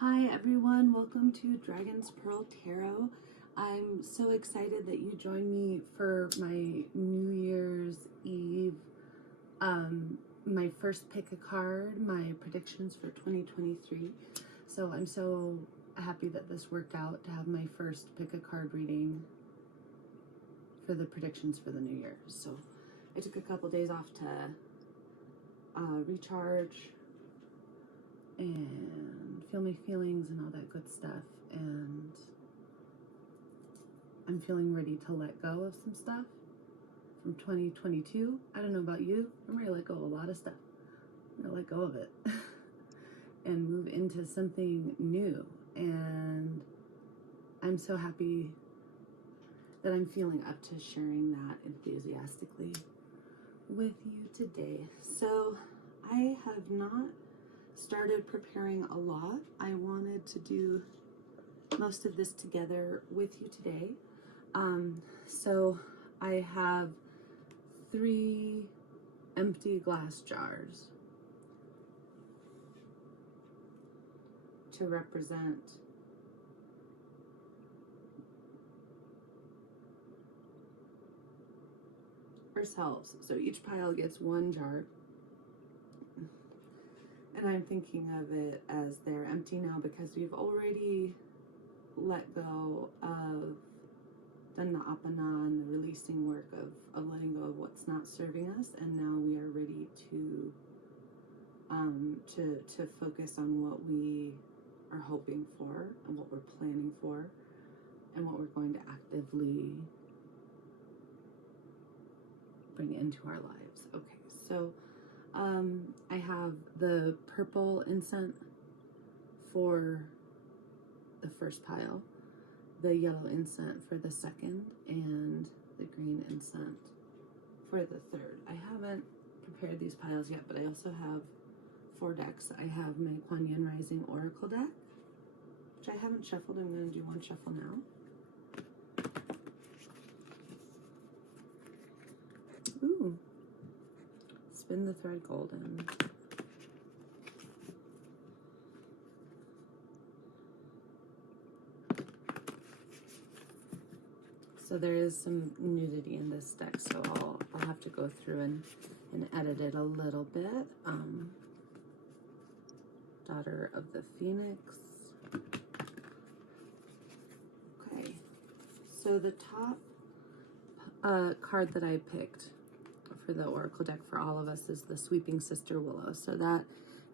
Hi everyone, welcome to Dragon's Pearl Tarot. I'm so excited that you joined me for my New Year's Eve, my first pick a card, my predictions for 2023. So I'm so happy that this worked out to have my first pick a card reading for the predictions for the new year. So I took a couple days off to recharge and feel my feelings and all that good stuff, and I'm feeling ready to let go of some stuff from 2022. I don't know about you, I'm ready to let go of a lot of stuff. I'm gonna let go of it and move into something new, and I'm so happy that I'm feeling up to sharing that enthusiastically with you today. So I have not started preparing a lot. I wanted to do most of this together with you today. So I have 3 empty glass jars to represent ourselves. So each pile gets 1 jar. And I'm thinking of it as they're empty now because we've already let go of, done the apana and the releasing work of letting go of what's not serving us, and now we are ready to focus on what we are hoping for and what we're planning for and what we're going to actively bring into our lives. Okay, so I have the purple incense for the first pile, the yellow incense for the second, and the green incense for the third. I haven't prepared these piles yet, but I also have 4 decks. I have my Kuan Yin Rising Oracle deck, which I haven't shuffled. I'm going to do 1 shuffle now. Ooh. Spin the thread golden. So there is some nudity in this deck, so I'll have to go through and edit it a little bit. Daughter of the Phoenix. Okay, so the top card that I picked for the Oracle deck for all of us is the Sweeping Sister Willow. So that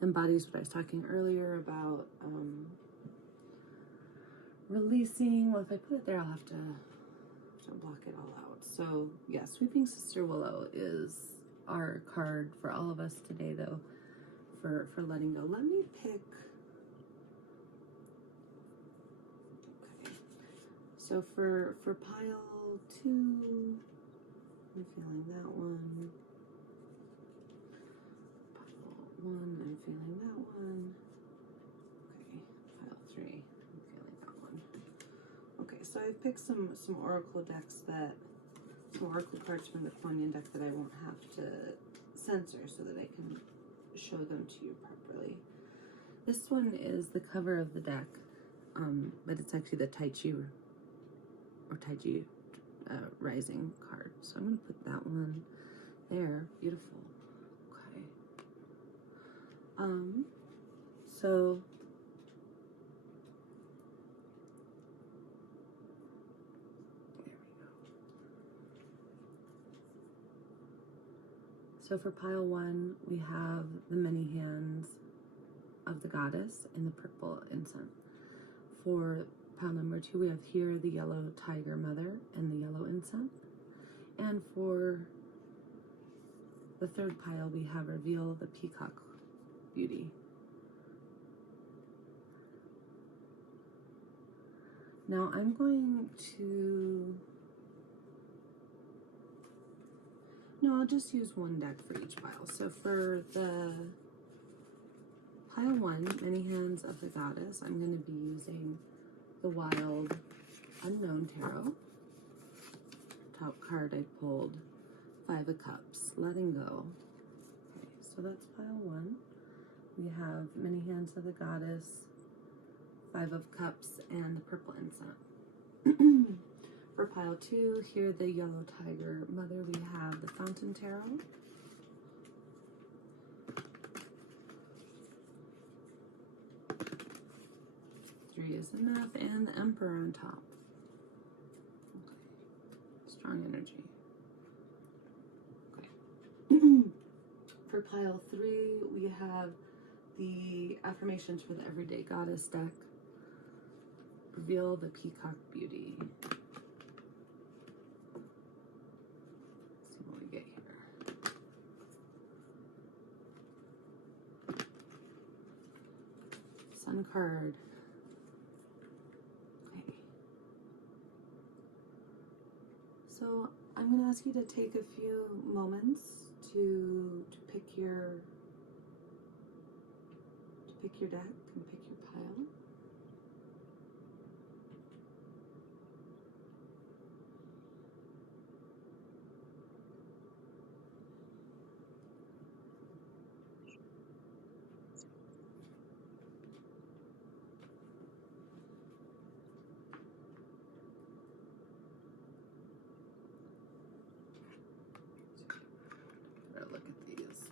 embodies what I was talking earlier about releasing. Well, if I put it there, I'll have to block it all out. So yeah, Sweeping Sister Willow is our card for all of us today, though, for letting go. Let me pick. Okay, so for pile 2, I'm feeling that one. Pile 1, I'm feeling that one. Okay, pile 3, I'm feeling that one. Okay, so I've picked some Oracle decks some Oracle cards from the Kuan Yin deck that I won't have to censor so that I can show them to you properly. This one is the cover of the deck, but it's actually the Tai Chi Rising card. So I'm going to put that one there. Beautiful. Okay. So So for pile 1, we have the many hands of the goddess in the purple incense. For pile number 2, we have here the yellow tiger mother and the yellow incense. And for the 3rd pile, we have reveal the peacock beauty. Now I'm going to, no, I'll just use 1 deck for each pile. So for the pile 1, many hands of the goddess, I'm going to be using the Wild Unknown Tarot. Top card I pulled, 5 of Cups, letting go. Okay, so that's pile 1. We have many hands of the goddess, Five of Cups and the purple incense. For pile 2, here the yellow tiger mother, we have the Fountain Tarot. Three is enough, and the Emperor on top. Okay. Strong energy. Okay. For pile 3, we have the affirmations for the Everyday Goddess deck. Reveal the Peacock Beauty. Let's see what we get here. Sun card. Okay. So I'm going to ask you to take a few moments to pick your deck and pick your pile. Better look at these.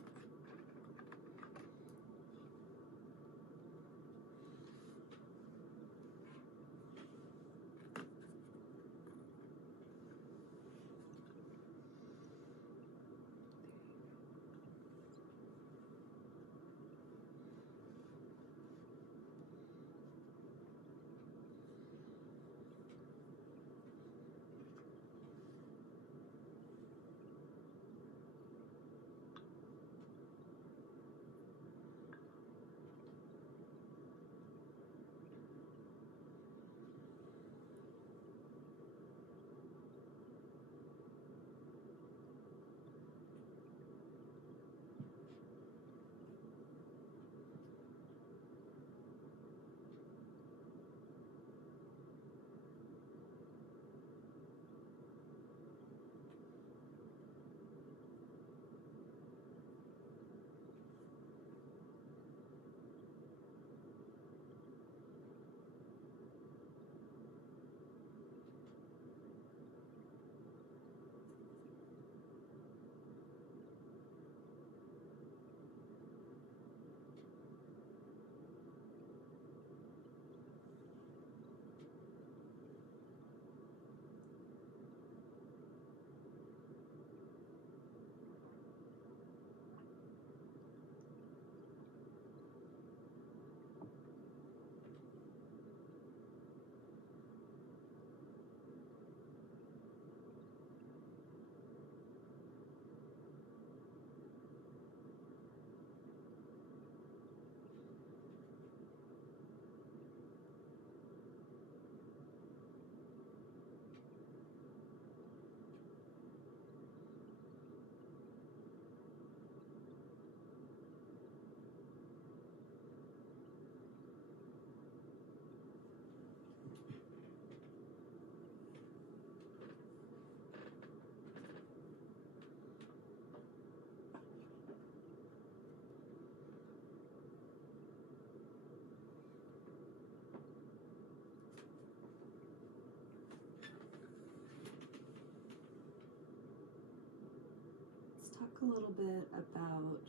Let's talk a little bit about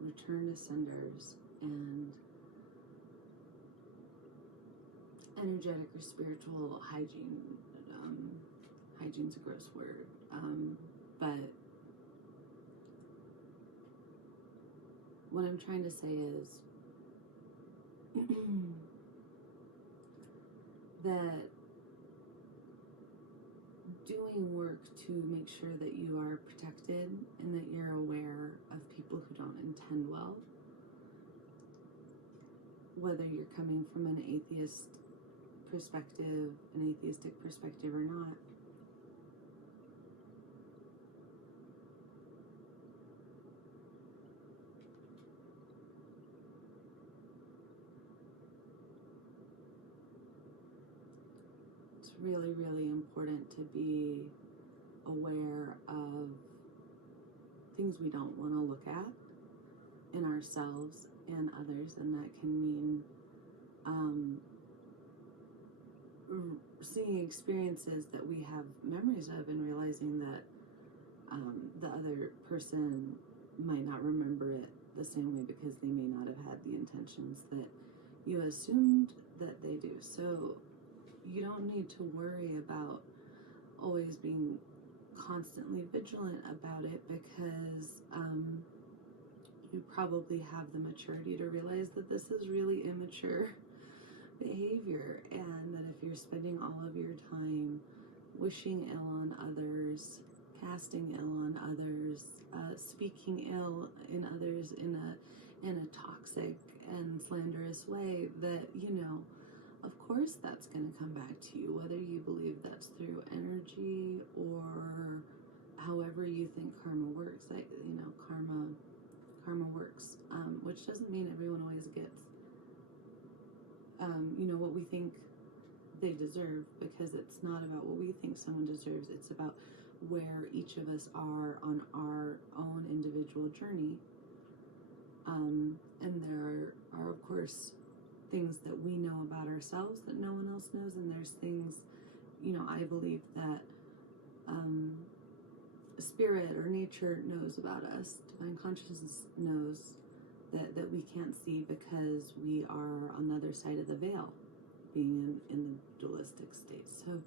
return to senders and energetic or spiritual hygiene. Hygiene's a gross word, but what I'm trying to say is that doing work to make sure that you are protected and that you're aware of people who don't intend well, whether you're coming from an atheist perspective, an atheistic perspective or not. It's really, really important to be aware of things we don't want to look at in ourselves and others, and that can mean seeing experiences that we have memories of and realizing that the other person might not remember it the same way because they may not have had the intentions that you assumed that they do. So you don't need to worry about always being constantly vigilant about it, because you probably have the maturity to realize that this is really immature behavior, and that if you're spending all of your time wishing ill on others, casting ill on others, speaking ill in others in a toxic and slanderous way, that, you know, of course that's going to come back to you, whether you believe that's through energy or however you think karma works. Like, you know, karma works, which doesn't mean everyone always gets you know, what we think they deserve, because it's not about what we think someone deserves. It's about where each of us are on our own individual journey. And there are, of course, things that we know about ourselves that no one else knows, and there's things, you know, I believe that spirit or nature knows about us, divine consciousness knows that we can't see, because we are on the other side of the veil, being in the dualistic state. So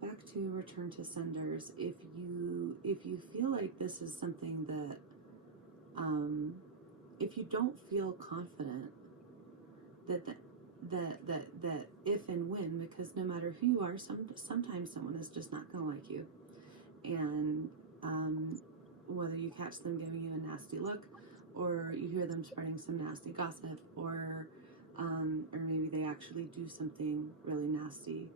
back to return to senders. If you feel like this is something that if you don't feel confident that if and when, because no matter who you are, sometimes someone is just not going to like you, and whether you catch them giving you a nasty look, or you hear them spreading some nasty gossip, or maybe they actually do something really nasty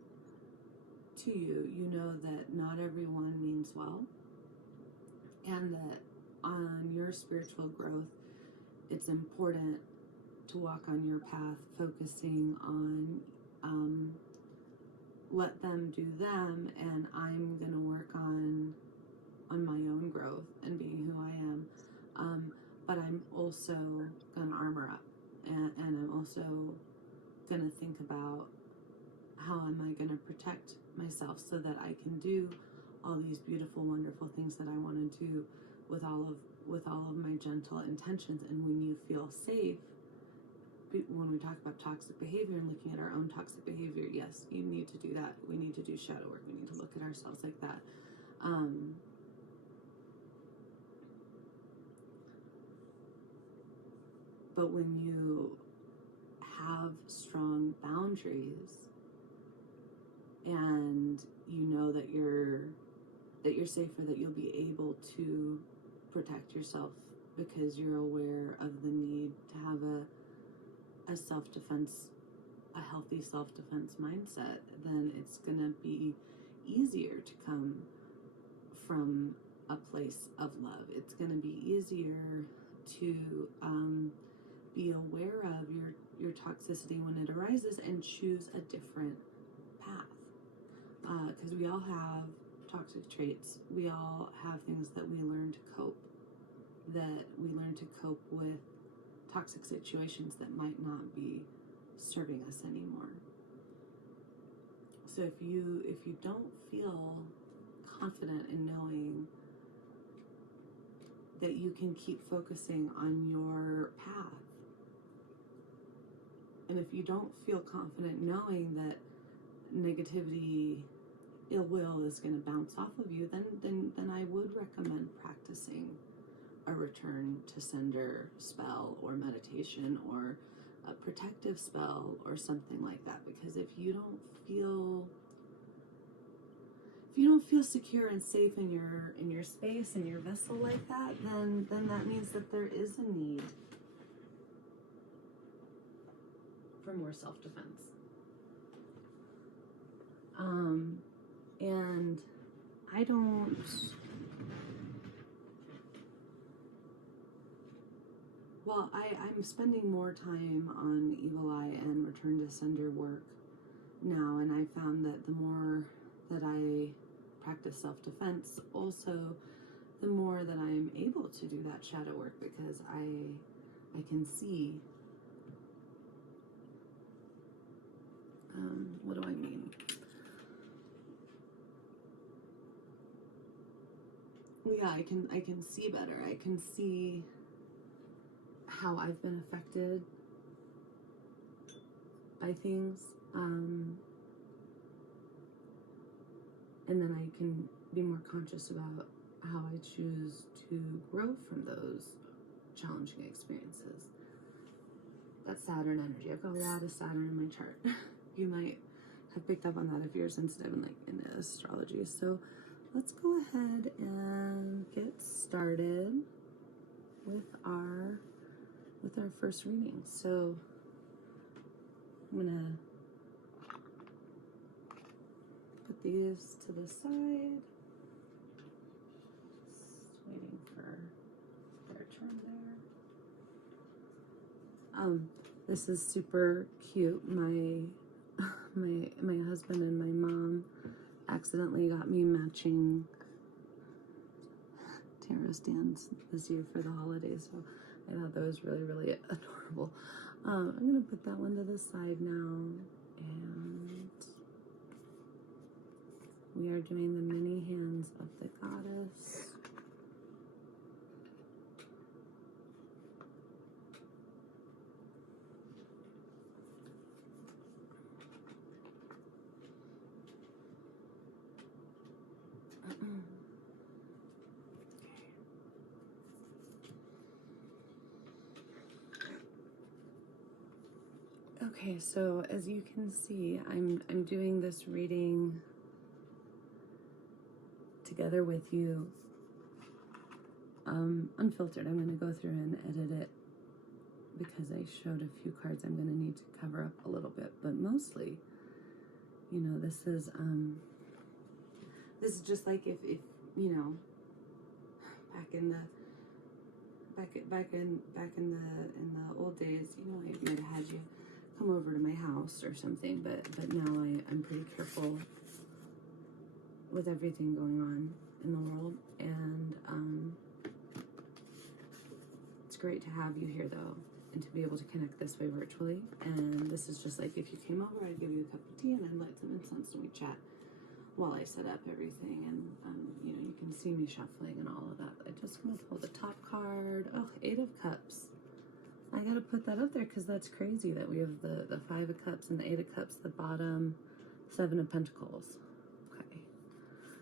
to you, you know that not everyone means well, and that on your spiritual growth, it's important to walk on your path, focusing on let them do them, and I'm gonna work on my own growth and being who I am. But I'm also gonna armor up, and I'm also gonna think about how am I gonna protect myself so that I can do all these beautiful, wonderful things that I want to do with all of my gentle intentions. And when you feel safe, when we talk about toxic behavior and looking at our own toxic behavior, yes, you need to do that. We need to do shadow work. We need to look at ourselves like that. But when you have strong boundaries, and you know that you're safer, that you'll be able to protect yourself because you're aware of the need to have a self-defense, a healthy self-defense mindset, then it's gonna be easier to come from a place of love. It's gonna be easier to be aware of your toxicity when it arises and choose a different path. Because we all have toxic traits. We all have things that we learn to cope with toxic situations that might not be serving us anymore. So if you don't feel confident in knowing that you can keep focusing on your path, and if you don't feel confident knowing that negativity, ill will is going to bounce off of you, then I would recommend practicing a return to sender spell or meditation or a protective spell or something like that. Because if you don't feel secure and safe in your space, in your vessel like that, then that means that there is a need for more self-defense. And I don't, well, I'm spending more time on Evil Eye and Return to Sender work now, and I found that the more that I practice self-defense, also the more that I'm able to do that shadow work, because I can see What do I mean? Yeah, I can see better. I can see how I've been affected by things. And then I can be more conscious about how I choose to grow from those challenging experiences. That's Saturn energy. I've got a lot of Saturn in my chart. You might have picked up on that if you're sensitive and into astrology. So let's go ahead and get started with our first reading. So I'm gonna put these to the side. Just waiting for their turn there. This is super cute. My husband and my mom accidentally got me matching tarot stands this year for the holidays, so I thought that was really, really adorable. I'm gonna put that one to the side now, and we are doing the many hands of the goddess. Okay, so as you can see, I'm doing this reading together with you, unfiltered. I'm going to go through and edit it because I showed a few cards I'm going to need to cover up a little bit, but mostly, you know, this is just like if you know, back in the old days, you know, I might have had you come over to my house or something, but now I'm pretty careful with everything going on in the world, and it's great to have you here though, and to be able to connect this way virtually. And this is just like if you came over, I'd give you a cup of tea and I'd light some incense and we chat while I set up everything, and you know, you can see me shuffling and all of that. I just want to pull the top card. Oh, 8 of Cups. I gotta put that up there because that's crazy that we have the 5 of Cups and the 8 of Cups, the bottom, 7 of Pentacles. Okay,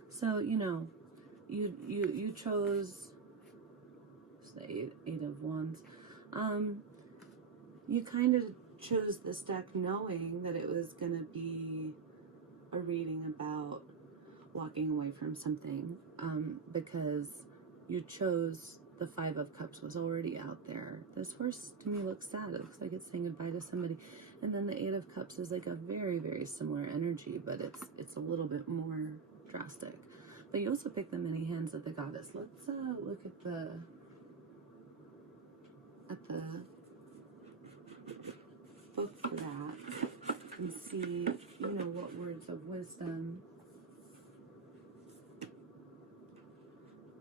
so you know, you chose the eight of Wands. You kind of chose this deck knowing that it was gonna be a reading about walking away from something, because you chose the 5 of Cups was already out there. This horse to me looks sad. It looks like it's saying goodbye to somebody. And then the 8 of Cups is like a very, very similar energy, but it's a little bit more drastic. But you also picked the many hands of the goddess. Let's look at the book for that and see, you know, what words of wisdom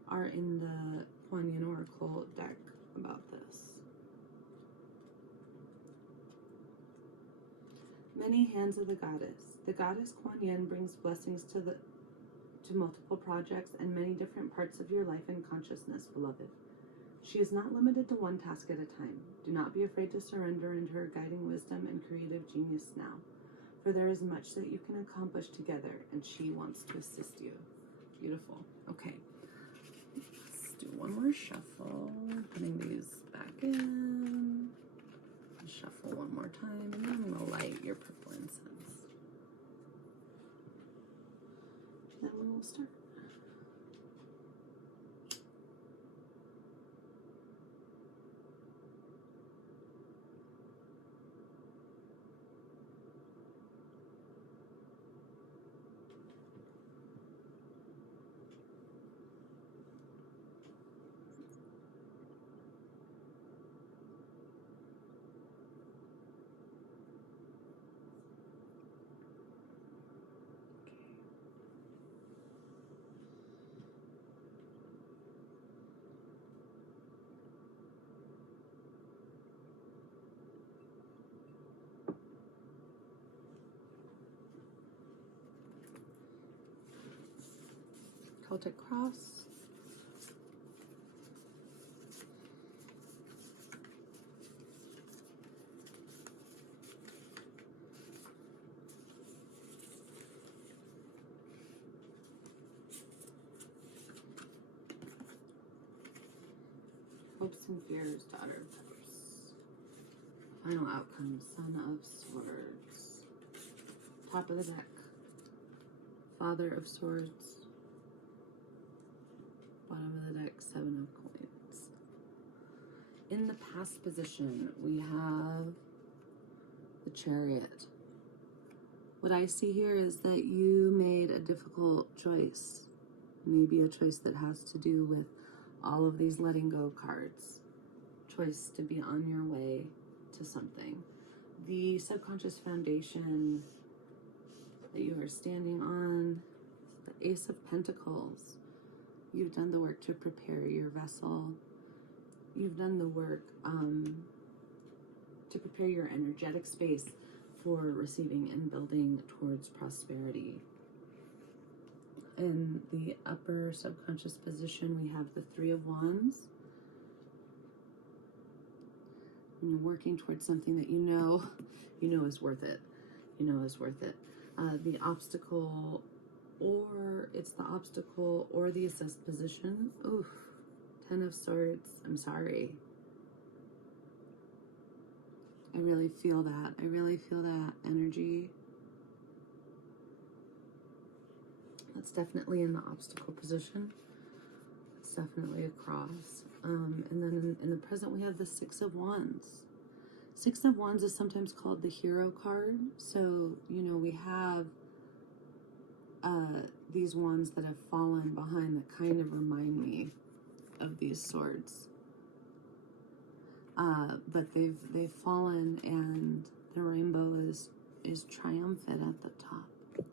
are in the Kuan Yin Oracle deck about this. Many hands of the goddess. The goddess Kuan Yin brings blessings to multiple projects and many different parts of your life and consciousness, beloved. She is not limited to one task at a time. Do not be afraid to surrender into her guiding wisdom and creative genius now, for there is much that you can accomplish together, and she wants to assist you. Beautiful. Okay. Let's do one more shuffle. Putting these back in. Shuffle one more time, and then I'm going to light your purple incense. Then we will start. Celtic cross. Hopes and fears, daughter of cups. Final outcome, son of swords. Top of the deck, father of swords. Bottom of the deck, seven of coins. In the past position, we have the chariot. What I see here is that you made a difficult choice. Maybe a choice that has to do with all of these letting go cards. Choice to be on your way to something. The subconscious foundation that you are standing on, the Ace of Pentacles. You've done the work to prepare your vessel. You've done the work to prepare your energetic space for receiving and building towards prosperity. In the upper subconscious position, we have the Three of Wands. And you're working towards something that you know is worth it. You know is worth it. The obstacle, or it's the obstacle or the assessed position. Oof, Ten of Swords. I'm sorry. I really feel that. I really feel that energy. That's definitely in the obstacle position. It's definitely a cross. And then in the present, we have the Six of Wands. Six of Wands is sometimes called the hero card. So, we have these wands that have fallen behind that kind of remind me of these swords. But they've fallen, and the rainbow is triumphant at the top. Okay.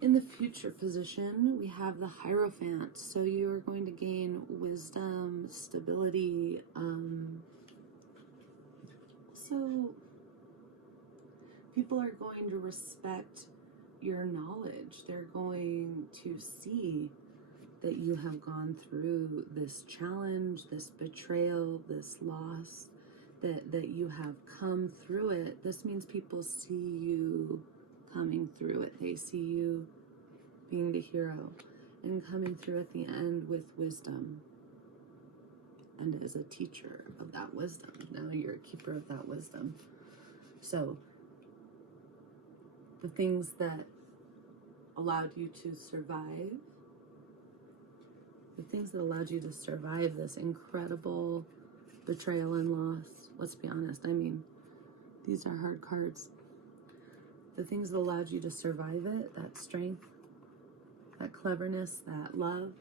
In the future position, we have the Hierophant. So you are going to gain wisdom, stability. So people are going to respect your knowledge. They're going to see that you have gone through this challenge, this betrayal, this loss, that you have come through it. This means people see you coming through it. They see you being the hero and coming through at the end with wisdom. And as a teacher of that wisdom. Now you're a keeper of that wisdom. So the things that allowed you to survive, the things that allowed you to survive this incredible betrayal and loss, let's be honest, I mean, these are hard cards. The things that allowed you to survive it, that strength, that cleverness, that love,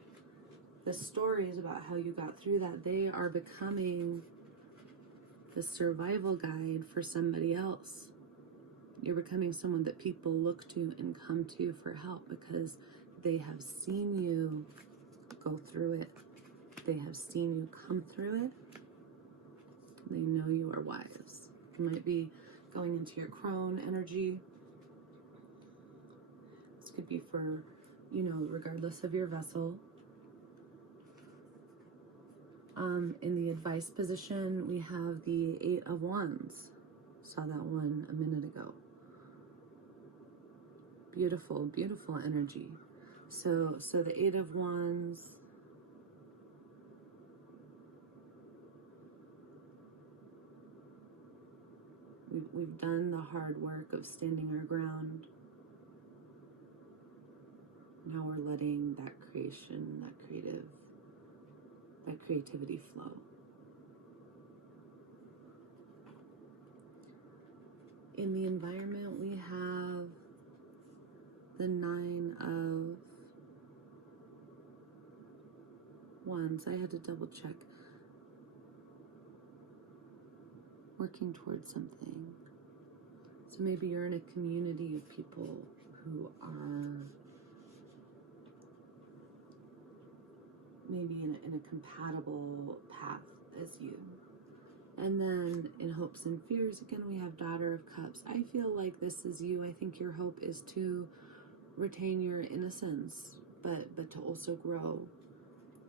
the stories about how you got through that, they are becoming the survival guide for somebody else. You're becoming someone that people look to and come to for help because they have seen you go through it. They have seen you come through it. They know you are wise. You might be going into your crone energy. This could be for, regardless of your vessel. In the advice position, we have the Eight of Wands. Saw that one a minute ago. Beautiful, beautiful energy. So the Eight of Wands, we've done the hard work of standing our ground. Now we're letting that creation, that creativity flow. In the environment, we have the Nine of Wands. I had to double check. Working towards something. So maybe you're in a community of people who are maybe in a compatible path as you. And then in hopes and fears, again, we have Daughter of Cups. I feel like this is you. I think your hope is to retain your innocence, but to also grow,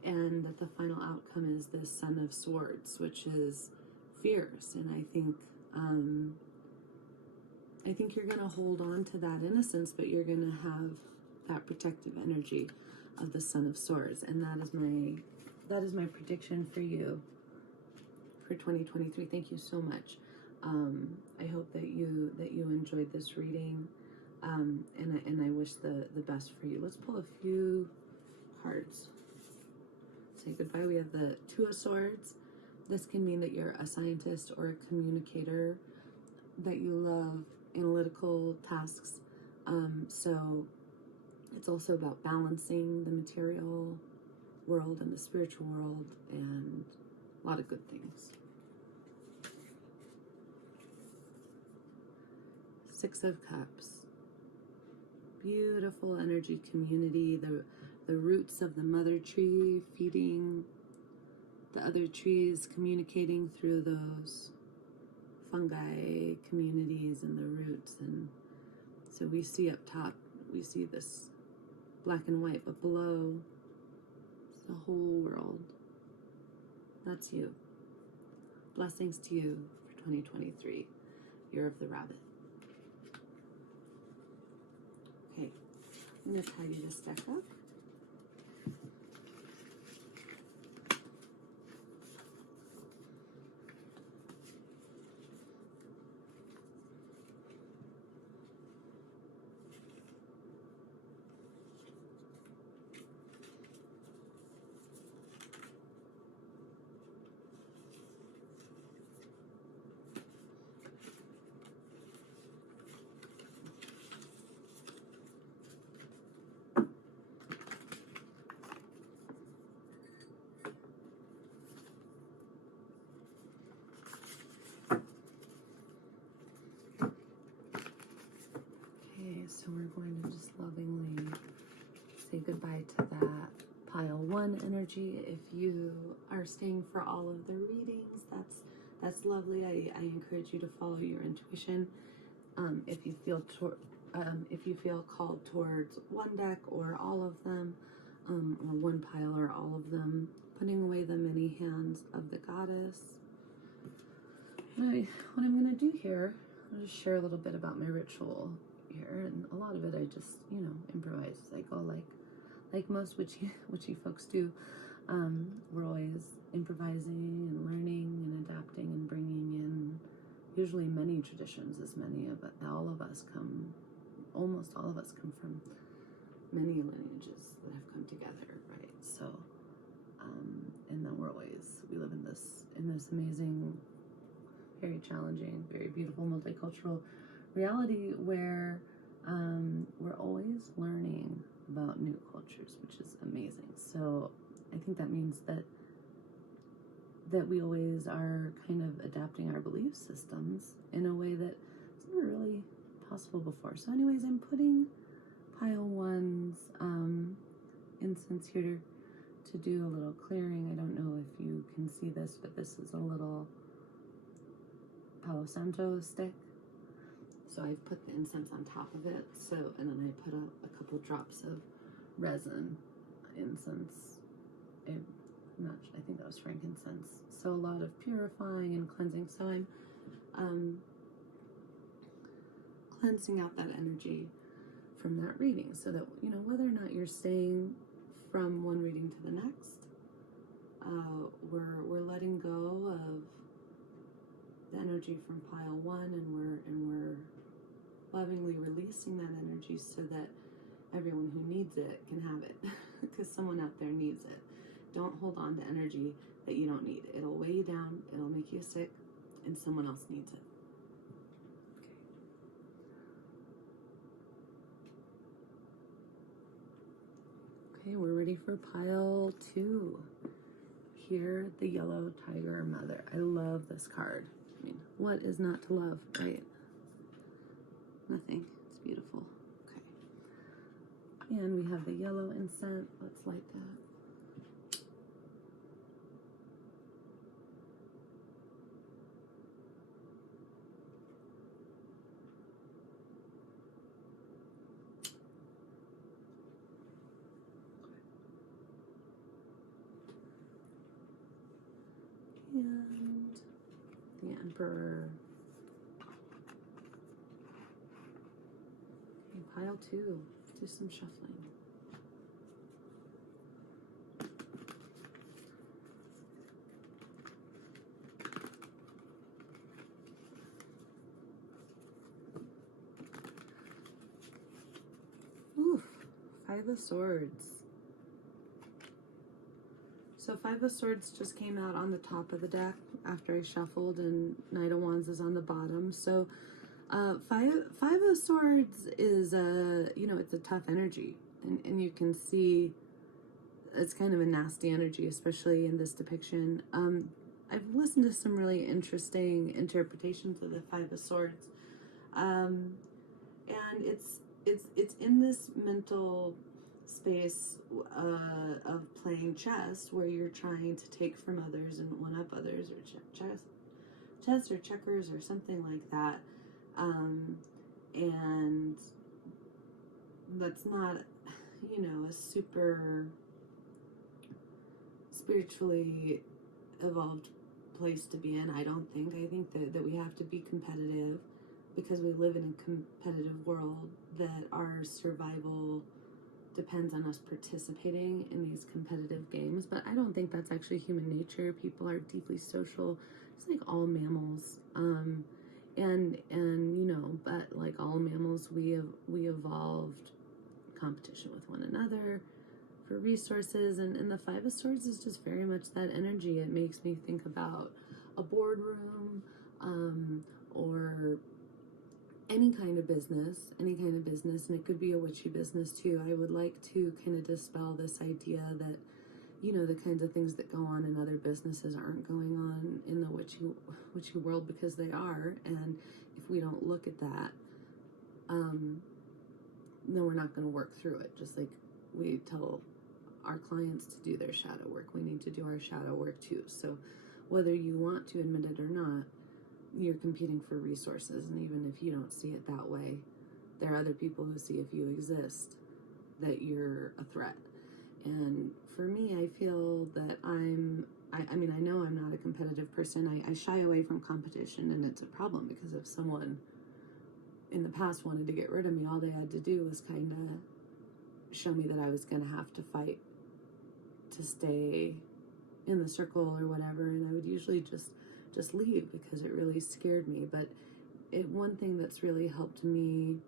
and that the final outcome is this Son of Swords, which is fierce. And I think you're gonna hold on to that innocence, but you're gonna have that protective energy of the Son of Swords, and that is my prediction for you for 2023. Thank you so much. I hope that you enjoyed this reading, and I wish the best for you. Let's pull a few cards. Say goodbye. We have the Two of Swords. This can mean that you're a scientist or a communicator, that you love analytical tasks. So it's also about balancing the material world and the spiritual world, and a lot of good things. Six of Cups. Beautiful energy community. The roots of the mother tree feeding the other trees, communicating through those fungi communities and the roots. And so we see up top, we see this black and white, but below it's the whole world. That's you. Blessings to you for 2023, Year of the Rabbit. Okay, I'm going to tidy this deck up. So we're going to just lovingly say goodbye to that pile one energy. If you are staying for all of the readings, that's lovely. I encourage you to follow your intuition. If you feel called towards one deck or all of them, or one pile or all of them, putting away the many hands of the goddess. What I'm going to do here, I'll just share a little bit about my ritual here, and a lot of it I just improvise as I go, like most witchy folks do. We're always improvising and learning and adapting and bringing in usually many traditions, as almost all of us come from many lineages that have come together, right? So and then we live in this amazing, very challenging, very beautiful multicultural reality where we're always learning about new cultures, which is amazing. So I think that means that we always are kind of adapting our belief systems in a way that it's never really possible before. So anyways, I'm putting pile one's incense here to do a little clearing. I don't know if you can see this, but this is a little Palo Santo stick. So I've put the incense on top of it. And then I put a couple drops of resin incense. I think that was frankincense. So a lot of purifying and cleansing. So I'm cleansing out that energy from that reading, so that whether or not you're staying from one reading to the next, we're letting go of the energy from pile one, and we're lovingly releasing that energy so that everyone who needs it can have it, because someone out there needs it. Don't hold on to energy that you don't need. It'll weigh you down, it'll make you sick, and someone else needs it. Okay, we're ready for pile two. Here, the Yellow Tiger Mother. I love this card. I mean, what is not to love, right? Nothing. It's beautiful. Okay. And we have the yellow incense. Let's light that. the Emperor. Okay, pile 2. Do some shuffling. Oof, 5 of Swords. So 5 of Swords just came out on the top of the deck after I shuffled, and Knight of Wands is on the bottom. So five of Swords is it's a tough energy, and you can see it's kind of a nasty energy, especially in this depiction. I've listened to some really interesting interpretations of the 5 of Swords, and it's in this mental space of playing chess, where you're trying to take from others and one up others, or chess or checkers or something like that, and that's not a super spiritually evolved place to be in. I think that we have to be competitive because we live in a competitive world, that our survival depends on us participating in these competitive games. But I don't think that's actually human nature. People are deeply social, just like all mammals. But like all mammals, we evolved competition with one another for resources, and the 5 of Swords is just very much that energy. It makes me think about a boardroom, or any kind of business, and it could be a witchy business too. I would like to kind of dispel this idea that, the kinds of things that go on in other businesses aren't going on in the witchy world, because they are. And if we don't look at that, then we're not going to work through it. Just like we tell our clients to do their shadow work, we need to do our shadow work too. So whether you want to admit it or not, you're competing for resources, and even if you don't see it that way, there are other people who see, if you exist, that you're a threat. And for me, I feel that I know I'm not a competitive person. I shy away from competition, and it's a problem, because if someone in the past wanted to get rid of me, all they had to do was kind of show me that I was going to have to fight to stay in the circle or whatever, and I would usually just leave, because it really scared me. But one thing that's really helped me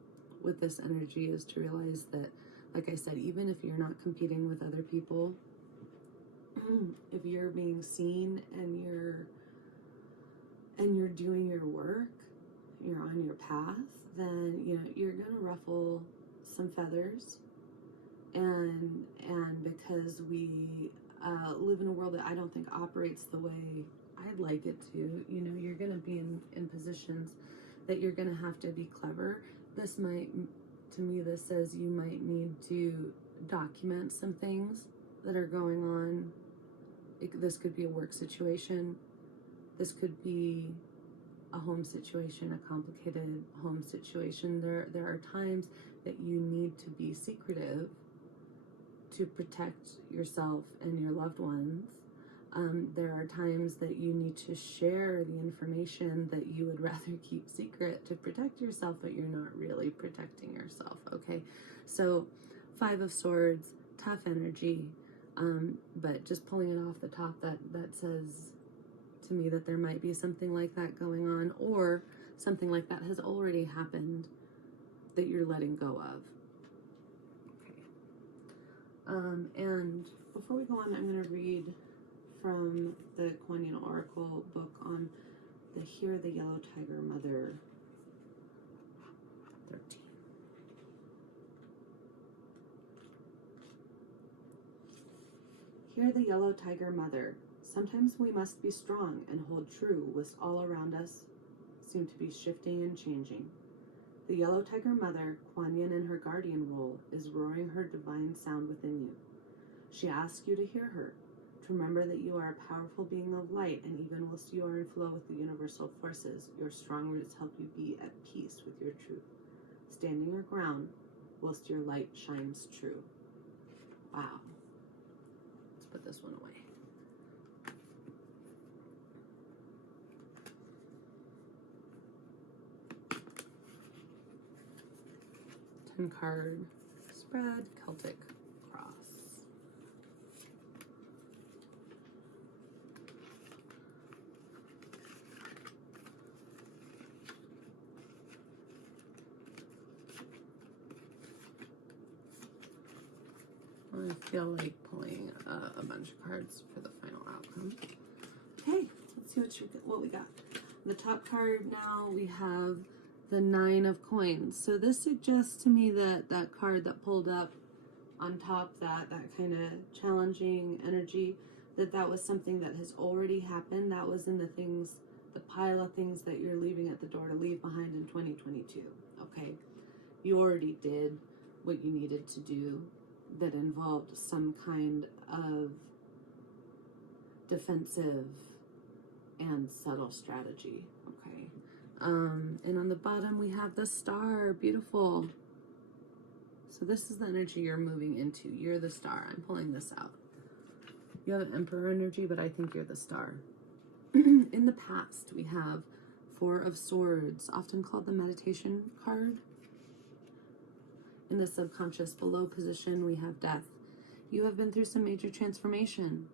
with this energy is to realize that, like I said, even if you're not competing with other people, if you're being seen and you're doing your work, you're on your path, then you're gonna ruffle some feathers, and because we live in a world that I don't think operates the way I'd like it to, you're going to be in positions that you're going to have to be clever. This says you might need to document some things that are going on. This could be a work situation. This could be a home situation, a complicated home situation. There are times that you need to be secretive to protect yourself and your loved ones. There are times that you need to share the information that you would rather keep secret to protect yourself, but you're not really protecting yourself, okay? So 5 of Swords, tough energy, but just pulling it off the top, that says to me that there might be something like that going on, or something like that has already happened that you're letting go of. Okay. And before we go on, I'm going to read from the Kuan Yin Oracle book on the Hear the Yellow Tiger Mother 13. Hear the Yellow Tiger Mother. Sometimes we must be strong and hold true whilst all around us seem to be shifting and changing. The Yellow Tiger Mother, Kuan Yin in her guardian role, is roaring her divine sound within you. She asks you to hear her, to remember that you are a powerful being of light, and even whilst you are in flow with the universal forces, your strong roots help you be at peace with your truth, standing your ground whilst your light shines true. Wow. Let's put this one away. 10 card spread, Celtic cross. I feel like pulling a bunch of cards for the final outcome. Okay, let's see what we got. The top card now, we have the 9 of coins. So this suggests to me that that card that pulled up on top, that kind of challenging energy, that was something that has already happened. That was in the pile of things that you're leaving at the door to leave behind in 2022. Okay, you already did what you needed to do that involved some kind of defensive and subtle strategy. Okay, and on the bottom we have the star. Beautiful. So this is the energy you're moving into. You're the star. I'm pulling this out. You have an Emperor energy, but I think you're the star. In the past, we have 4 of Swords, often called the meditation card. In the subconscious below position, we have Death. You have been through some major transformation.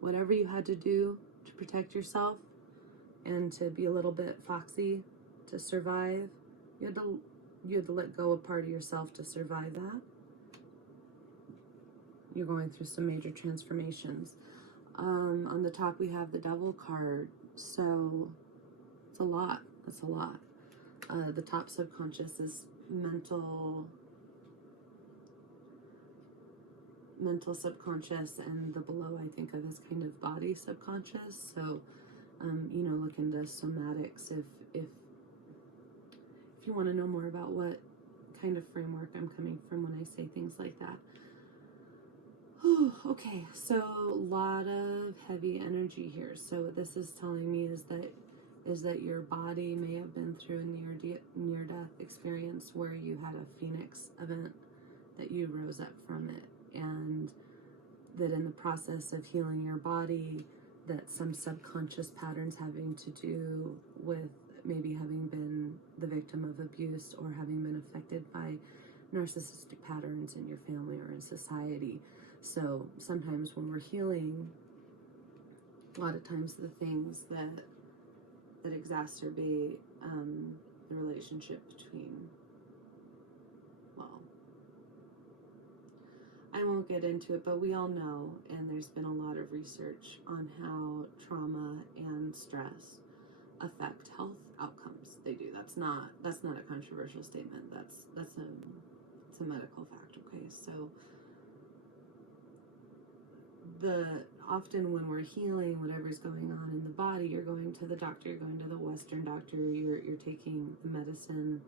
Whatever you had to do to protect yourself and to be a little bit foxy to survive, you had to let go a part of yourself to survive that. You're going through some major transformations. On the top, we have the Devil card. So it's a lot. That's a lot. The top subconscious is mental subconscious, and the below I think of as kind of body subconscious. So, look into somatics if you want to know more about what kind of framework I'm coming from when I say things like that. Okay, so a lot of heavy energy here. So what this is telling me is that your body may have been through a near-death experience where you had a phoenix event, that you rose up from it, and that in the process of healing your body, that some subconscious patterns having to do with maybe having been the victim of abuse or having been affected by narcissistic patterns in your family or in society. So sometimes when we're healing, a lot of times the things that exacerbate the relationship between, well, I won't get into it, but we all know, and there's been a lot of research on how trauma and stress affect health outcomes. They do. That's not a controversial statement. It's a medical fact. Okay, so often when we're healing whatever's going on in the body, you're going to the doctor, you're going to the Western doctor, you're taking the medicine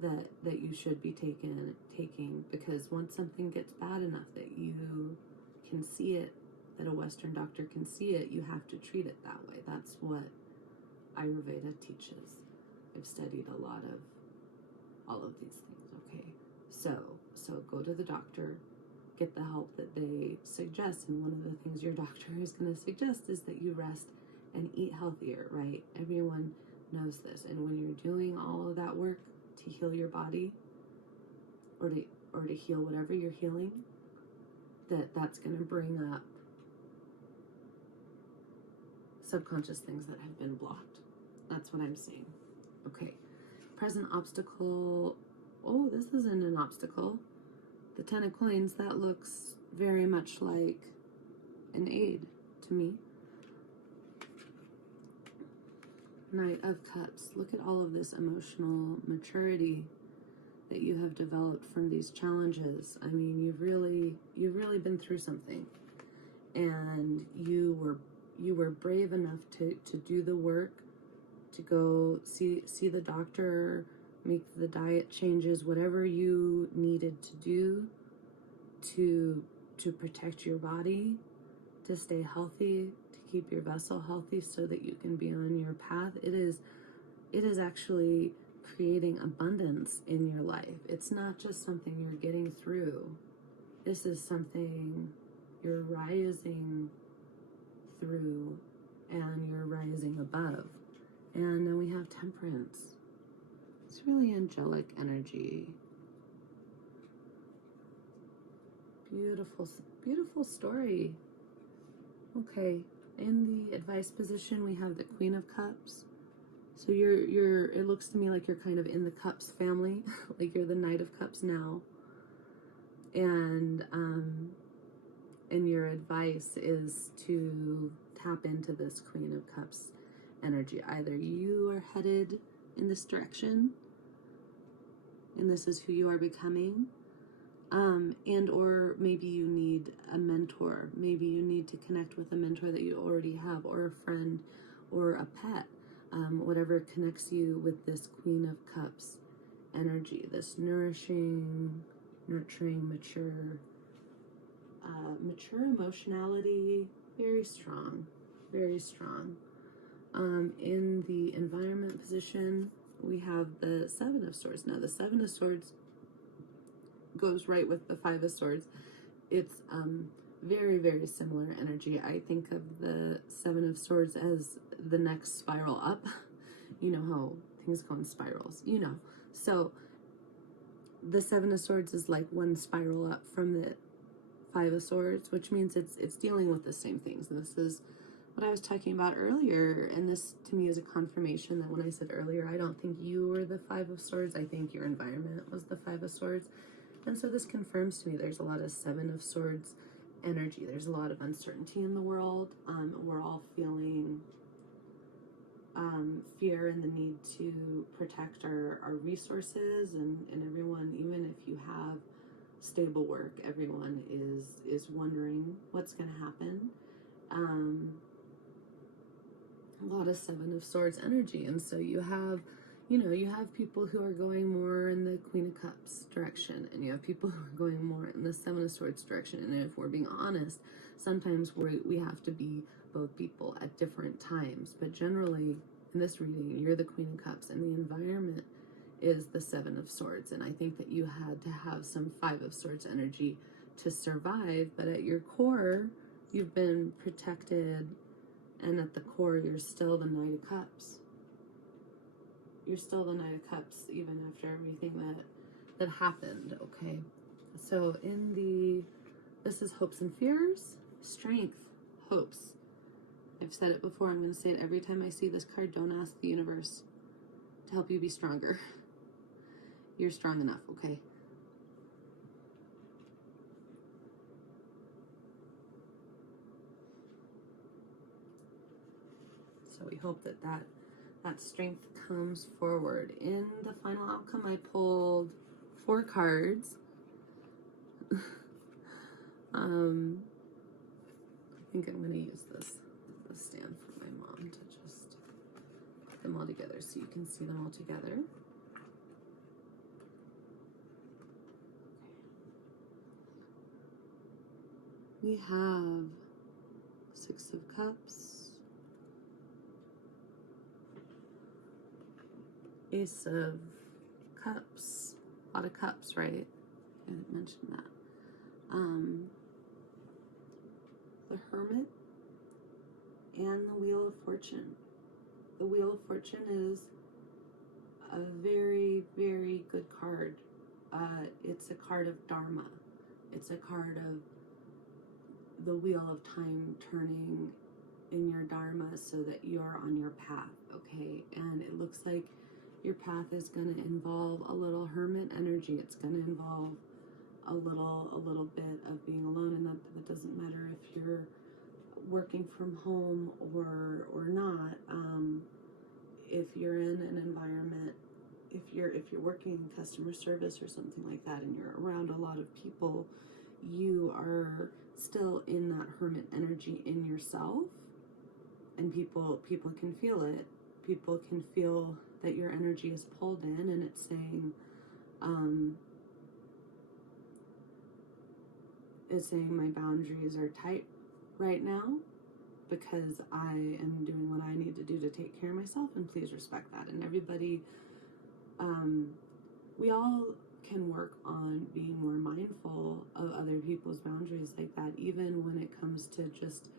that you should be taking, because once something gets bad enough that you can see it, that a Western doctor can see it, you have to treat it that way. That's what Ayurveda teaches. I've studied a lot of all of these things. Okay, so go to the doctor, get the help that they suggest, and one of the things your doctor is going to suggest is that you rest and eat healthier, right? Everyone knows this. And when you're doing all of that work to heal your body, or to heal whatever you're healing, that's going to bring up subconscious things that have been blocked. That's what I'm saying. Okay, present obstacle. Oh, this isn't an obstacle. The 10 of coins, that looks very much like an aid to me. Knight of Cups. Look at all of this emotional maturity that you have developed from these challenges. I mean, you've really been through something, and you were brave enough to do the work, to go see the doctor, make the diet changes, whatever you needed to do to protect your body, to stay healthy, to keep your vessel healthy so that you can be on your path. It is actually creating abundance in your life. It's not just something you're getting through. This is something you're rising through, and you're rising above. And then we have Temperance. It's really angelic energy. Beautiful, beautiful story. Okay, in the advice position, we have the Queen of Cups. So it looks to me like you're kind of in the Cups family, like you're the Knight of Cups now. And your advice is to tap into this Queen of Cups energy. Either you are headed in this direction, and this is who you are becoming, and or maybe you need a mentor. Maybe you need to connect with a mentor that you already have, or a friend, or a pet. Whatever connects you with this Queen of Cups energy, this nurturing, mature emotionality, very strong, very strong. In the environment position, we have the Seven of Swords. Now, the Seven of Swords goes right with the Five of Swords. It's very, very similar energy. I think of the Seven of Swords as the next spiral up. You know how things go in spirals, you know. So the Seven of Swords is like one spiral up from the Five of Swords, which means it's dealing with the same things. And this is what I was talking about earlier, and this to me is a confirmation that when I said earlier, I don't think you were the Five of Swords, I think your environment was the Five of Swords. And so this confirms to me there's a lot of Seven of Swords energy. There's a lot of uncertainty in the world. We're all feeling fear and the need to protect our resources, and everyone, even if you have stable work, everyone is wondering what's going to happen. A lot of Seven of Swords energy, and so you have people who are going more in the Queen of Cups direction, and you have people who are going more in the Seven of Swords direction. And if we're being honest, sometimes we have to be both people at different times. But generally, in this reading, you're the Queen of Cups, and the environment is the Seven of Swords. And I think that you had to have some Five of Swords energy to survive, but at your core, you've been protected, and at the core, you're still the Knight of Cups. You're still the Knight of Cups, even after everything that happened, okay? So this is hopes and fears, strength, hopes. I've said it before, I'm going to say it every time I see this card. Don't ask the universe to help you be stronger. You're strong enough, okay? So we hope that strength comes forward. In the final outcome, I pulled 4 cards. I think I'm going to use this stand for my mom to just put them all together so you can see them all together. We have 6 of Cups, Ace of Cups, a lot of cups, right? I didn't mention that. The Hermit, and the Wheel of Fortune. The Wheel of Fortune is a very, very good card. It's a card of Dharma. It's a card of the wheel of time turning in your Dharma so that you're on your path, okay? And it looks like your path is going to involve a little hermit energy. It's going to involve a little bit of being alone, and that doesn't matter if you're working from home or not. If you're in an environment, if you're working in customer service or something like that, and you're around a lot of people, you are still in that hermit energy in yourself, and people can feel it. People can feel that your energy is pulled in, and it's saying, my boundaries are tight right now because I am doing what I need to do to take care of myself, and please respect that. And everybody, we all can work on being more mindful of other people's boundaries like that, even when it comes to just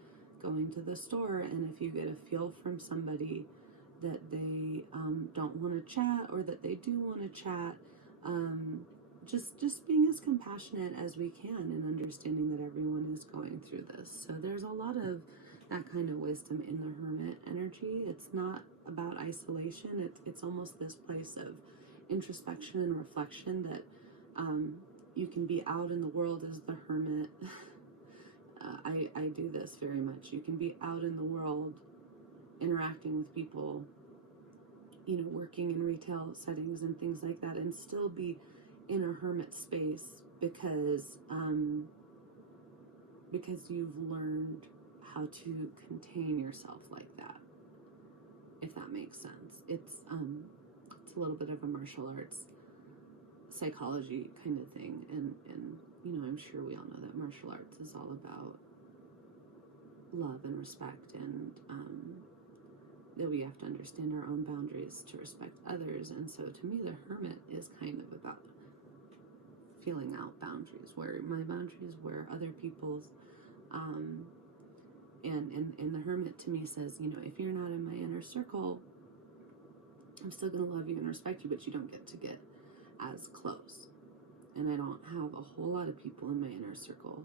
going to the store. And if you get a feel from somebody that they don't want to chat, or that they do want to chat, just being as compassionate as we can and understanding that everyone is going through this. So there's a lot of that kind of wisdom in the hermit energy. It's not about isolation. It's almost this place of introspection and reflection that you can be out in the world as the hermit. I do this very much. You can be out in the world interacting with people, you know, working in retail settings and things like that, and still be in a hermit space because you've learned how to contain yourself like that, if that makes sense. It's a little bit of a martial arts psychology kind of thing, and you know, I'm sure we all know that martial arts is all about love and respect, and that we have to understand our own boundaries to respect others. And so to me, the hermit is kind of about feeling out boundaries, where my boundaries, where other people's, and the hermit to me says, you know, if you're not in my inner circle, I'm still going to love you and respect you, but you don't get to get as close. And I don't have a whole lot of people in my inner circle,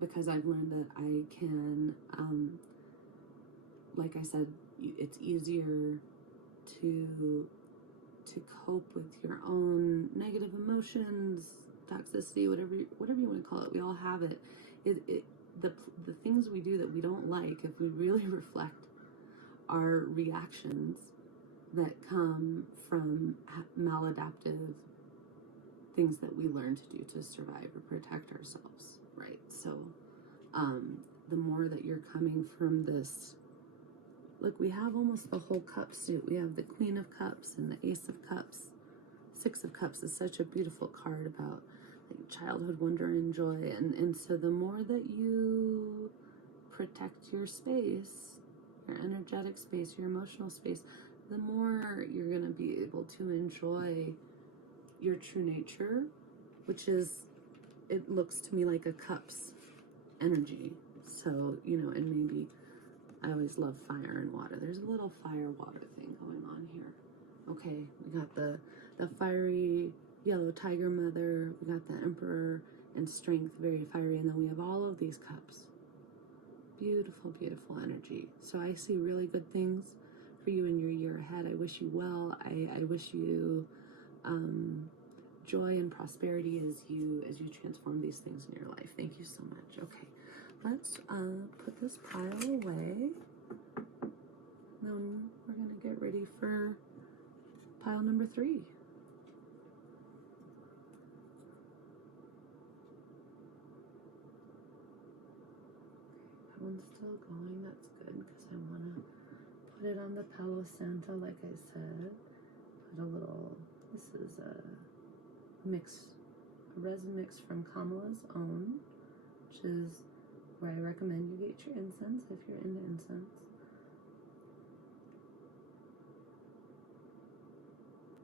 because I've learned that I can, like I said, it's easier to cope with your own negative emotions, toxicity, whatever you want to call it. We all have it. The things we do that we don't like, if we really reflect, are reactions that come from maladaptive things that we learn to do to survive or protect ourselves, right? So the more that you're coming from this, look, we have almost the whole cup suit. We have the Queen of Cups and the Ace of Cups. Six of Cups is such a beautiful card about like childhood wonder and joy. And so the more that you protect your space, your energetic space, your emotional space, the more you're going to be able to enjoy your true nature, which is, it looks to me like a cups energy. So, you know, and maybe I always love fire and water. There's a little fire water thing going on here. Okay, we got the fiery yellow tiger mother, we got the emperor and strength, very fiery, and then we have all of these cups. Beautiful, beautiful energy. So I see really good things for you in your year ahead. I wish you well. I wish you joy and prosperity as you transform these things in your life. Thank you so much. Okay, let's put this pile away. Then we're gonna get ready for pile number 3. That one's still going. That's good because I want to put it on the Palo Santo, like I said. Put a little. This is a resin mix from Kamala's Own, which is where I recommend you get your incense if you're into incense.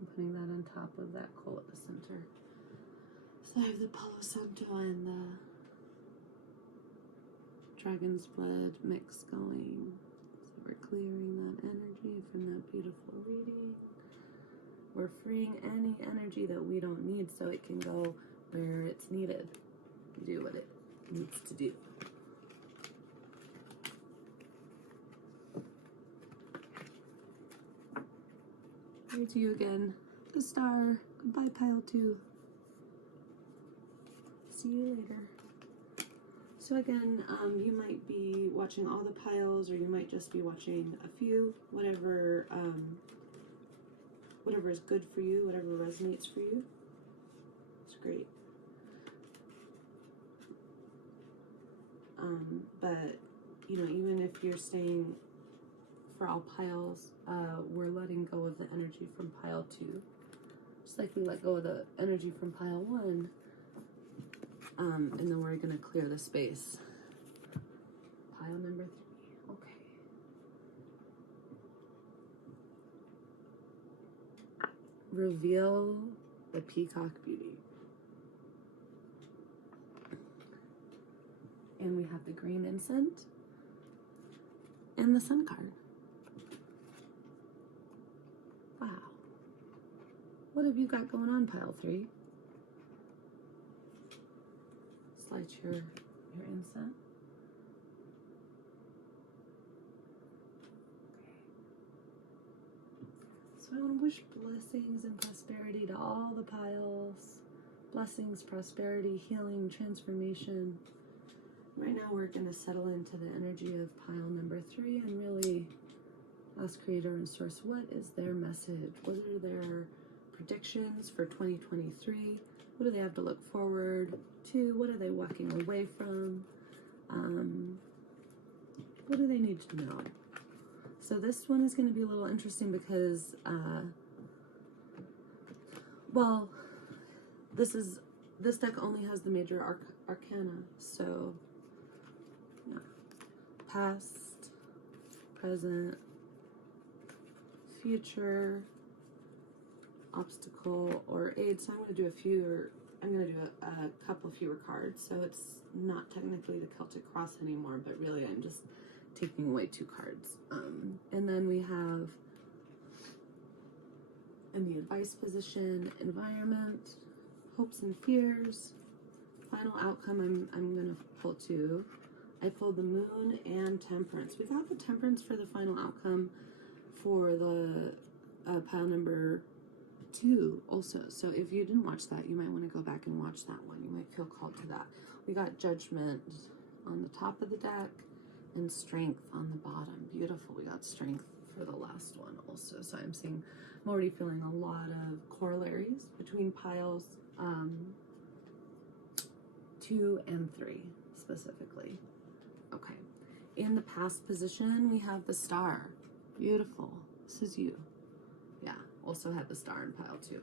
I'm putting that on top of that coal at the center. So I have the Palo Santo and the Dragon's Blood mix going. So we're clearing that energy from that beautiful reading. We're freeing any energy that we don't need so it can go where it's needed, do what it needs to do. Here to you again, the star. Goodbye, pile 2. See you later. So again, you might be watching all the piles, or you might just be watching a few, whatever is good for you, whatever resonates for you. It's great. But, you know, even if you're staying for all piles, we're letting go of the energy from pile 2. Just like we let go of the energy from pile 1. And then we're going to clear the space. Pile number 3. Okay. Reveal the Peacock Beauty. And we have the green incense and the sun card. Wow. What have you got going on, pile 3? Light your incense. So I want to wish blessings and prosperity to all the piles. Blessings, prosperity, healing, transformation. Right now we're going to settle into the energy of pile number 3 and really ask Creator and Source, what is their message? What are their predictions for 2023? What do they have to look forward to? What are they walking away from? What do they need to know? So this one is going to be a little interesting because, well, this deck only has the major arcana. So, yeah. Past, present, future, obstacle, or aid. So I'm going to do a couple fewer cards. So it's not technically the Celtic Cross anymore, but really I'm just taking away 2 cards. And then we have in the advice position, environment, hopes and fears, final outcome. I'm going to pull 2. I pulled the moon and temperance. We got the temperance for the final outcome for the pile number 2 also. So if you didn't watch that, you might want to go back and watch that one. You might feel called to that. We got judgment on the top of the deck and strength on the bottom. Beautiful. We got strength for the last one also. So I'm already feeling a lot of corollaries between piles 2 and 3 specifically. Okay. In the past position, we have the star. Beautiful. This is you. Yeah. Also had the star in pile 2.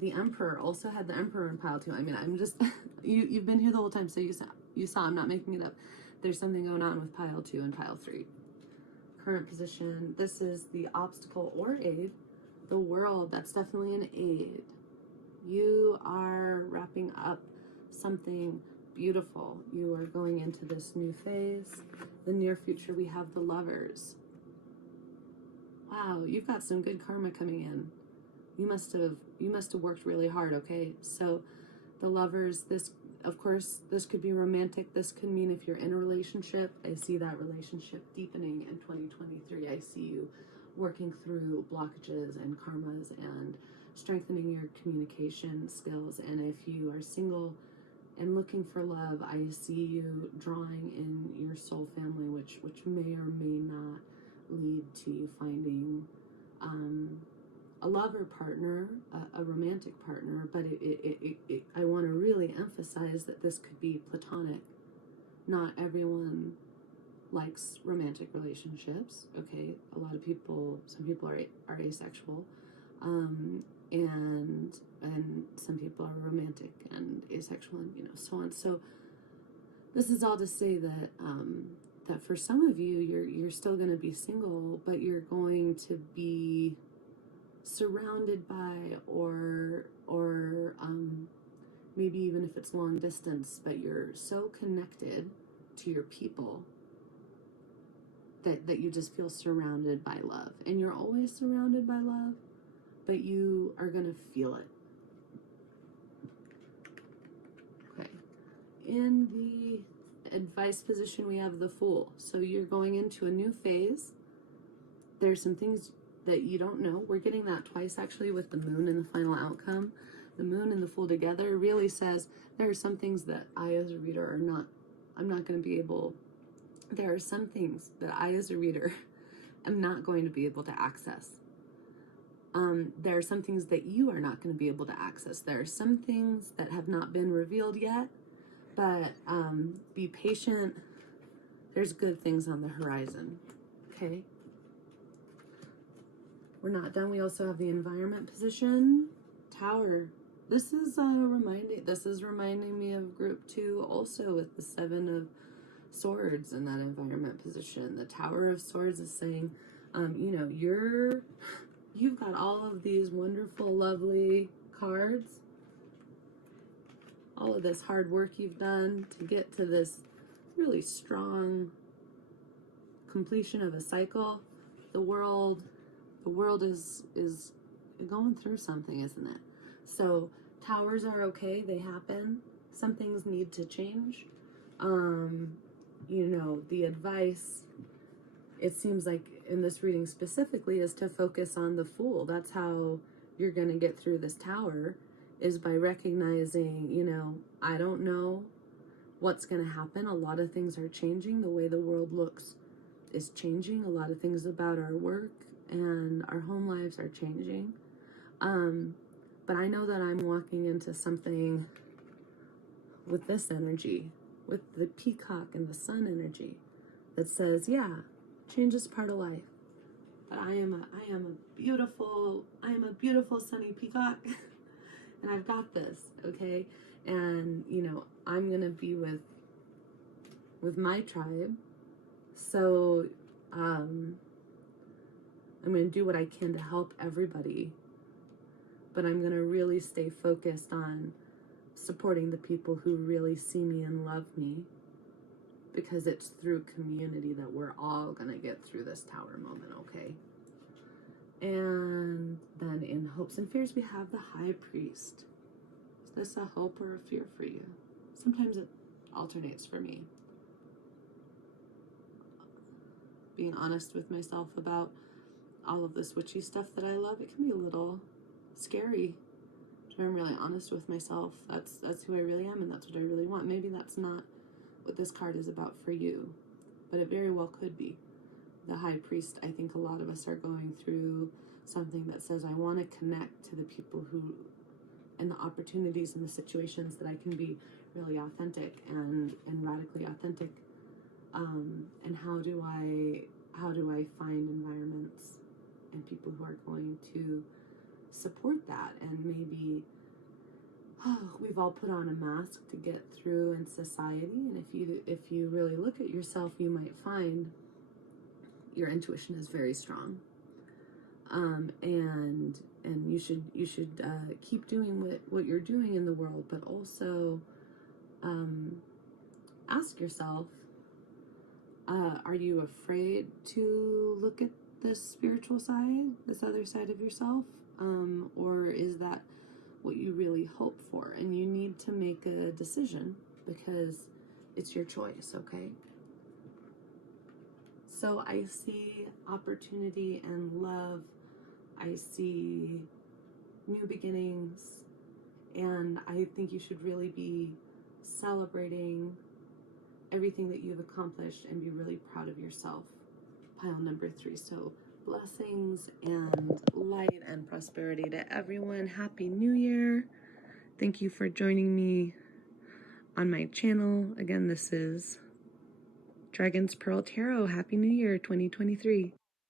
The Emperor also had the Emperor in pile 2. I mean, I'm just you've been here the whole time, so you saw I'm not making it up. There's something going on with pile 2 and pile 3. Current position. This is the obstacle or aid. The World. That's definitely an aid. You are wrapping up something beautiful. You are going into this new phase. The near future, we have the Lovers. Wow, you've got some good karma coming in. You must have worked really hard, okay? So the Lovers, this, of course, this could be romantic. This could mean if you're in a relationship, I see that relationship deepening in 2023. I see you working through blockages and karmas and strengthening your communication skills. And if you are single and looking for love, I see you drawing in your soul family, which may or may not lead to you finding a lover partner, a romantic partner, but I want to really emphasize that this could be platonic. Not everyone likes romantic relationships, okay? A lot of people, some people are asexual, and some people are romantic and asexual, and so on. So this is all to say that that for some of you, you're still going to be single, but you're going to be surrounded by, or maybe even if it's long distance, but you're so connected to your people that you just feel surrounded by love. And you're always surrounded by love, but you are going to feel it. Okay. In the advice position, we have the Fool. So you're going into a new phase. There's some things that you don't know. We're getting that twice actually with the Moon in the final outcome. The Moon and the Fool together really says there are some things that I as a reader I'm not going to be able, there are some things that I as a reader am not going to be able to access. There are some things that you are not going to be able to access. There are some things that have not been revealed yet, but be patient. There's good things on the horizon. Okay. We're not done. We also have the environment position, Tower. This is reminding me of group 2 also with the 7 of Swords in that environment position. The Tower of Swords is saying, you've got all of these wonderful, lovely cards, all of this hard work you've done to get to this really strong completion of a cycle. The world is going through something, isn't it? So towers are okay, they happen. Some things need to change. You know, the advice, it seems like in this reading specifically, is to focus on the Fool. That's how you're going to get through this tower, is by recognizing, you know, I don't know what's going to happen. A lot of things are changing. The way the world looks is changing. A lot of things about our work and our home lives are changing. But I know that I'm walking into something with this energy, with the peacock and the sun energy, that says, yeah, change is part of life. But I am a beautiful sunny peacock and I've got this, okay? And you know, I'm gonna be with my tribe. So I'm gonna do what I can to help everybody, but I'm gonna really stay focused on supporting the people who really see me and love me, because it's through community that we're all gonna get through this tower moment, okay? And then in Hopes and Fears, we have the High Priest. Is this a hope or a fear for you? Sometimes it alternates for me. Being honest with myself about all of this witchy stuff that I love, it can be a little scary. If I'm really honest with myself, that's who I really am, and that's what I really want. Maybe that's not what this card is about for you, but it very well could be. The High Priest, I think a lot of us are going through something that says, I want to connect to the people who, and the opportunities and the situations that I can be really authentic and radically authentic. And how do I find environments and people who are going to support that? And maybe we've all put on a mask to get through in society, and if you really look at yourself, you might find your intuition is very strong, and you should keep doing what you're doing in the world, but also ask yourself, are you afraid to look at this spiritual side, this other side of yourself, or is that what you really hope for? And you need to make a decision, because it's your choice, okay? So I see opportunity and love. I see new beginnings, and I think you should really be celebrating everything that you've accomplished and be really proud of yourself. Pile number 3. So blessings and light and prosperity to everyone. Happy New Year. Thank you for joining me on my channel. Again, this is Dragon's Pearl Tarot. Happy New Year 2023.